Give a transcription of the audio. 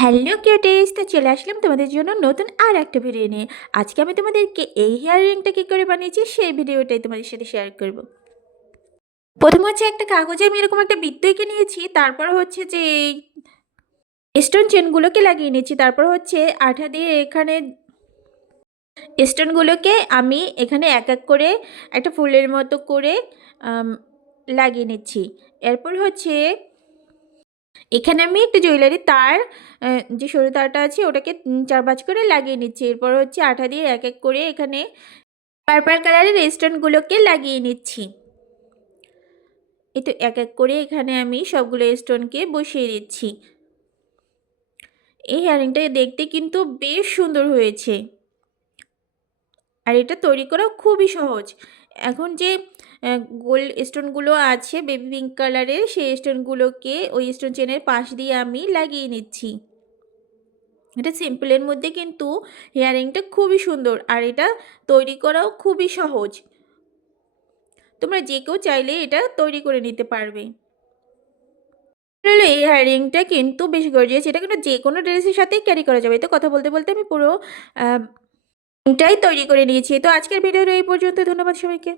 Hello cuties, তো চলে আসলাম তোমাদের জন্য নতুন আর একটা ভিডিও নিয়ে। আজকে আমি তোমাদেরকে এই হেয়ার রিংটা কী করে বানিয়েছি সেই ভিডিওটাই তোমাদের সাথে শেয়ার করব। প্রথম হচ্ছে একটা কাগজে আমি এরকম একটা বৃত্ত এঁকে নিয়েছি, তারপর হচ্ছে যে স্টোন চেনগুলোকে লাগিয়ে নিয়েছি, তারপর হচ্ছে আঠা দিয়ে এখানে স্টোনগুলোকে আমি এখানে এক এক করে একটা ফুলের মতো করে লাগিয়ে নিচ্ছি। এরপর হচ্ছে এখানে আমি একটা জুয়েলারি তার যে সরু তারটা আছে ওটাকে ৪-৫ করে লাগিয়ে নিচ্ছি। এরপর হচ্ছে আঠা দিয়ে এক এক করে এখানে পার্পল কালারের স্টোনগুলোকে লাগিয়ে নিচ্ছি। এই তো এক এক করে এখানে আমি সবগুলো স্টোনকে বসিয়ে দিচ্ছি। এই হেয়ারিংটা দেখতে কিন্তু বেশ সুন্দর হয়েছে, আর এটা তৈরি করা খুবই সহজ। এখন যে গোল্ড স্টোনগুলো আছে বেবি পিঙ্ক কালারের, সেই স্টোনগুলোকে ওই স্টোন চেনের পাশ দিয়ে আমি লাগিয়ে নিচ্ছি। এটা সিম্পলের মধ্যে কিন্তু হেয়ারিংটা খুবই সুন্দর, আর এটা তৈরি করাও খুবই সহজ। তোমরা যে কেউ চাইলে এটা তৈরি করে নিতে পারবে। এই হেয়ারিংটা কিন্তু বেশ গর্জিয়াস, এটা কিন্তু যে কোনো ড্রেসের সাথেই ক্যারি করা যাবে। তো কথা বলতে বলতে আমি পুরো এটাই তৈরি করে নিয়েছি। তো আজকের ভিডিওটা এই পর্যন্ত। ধন্যবাদ সবাইকে।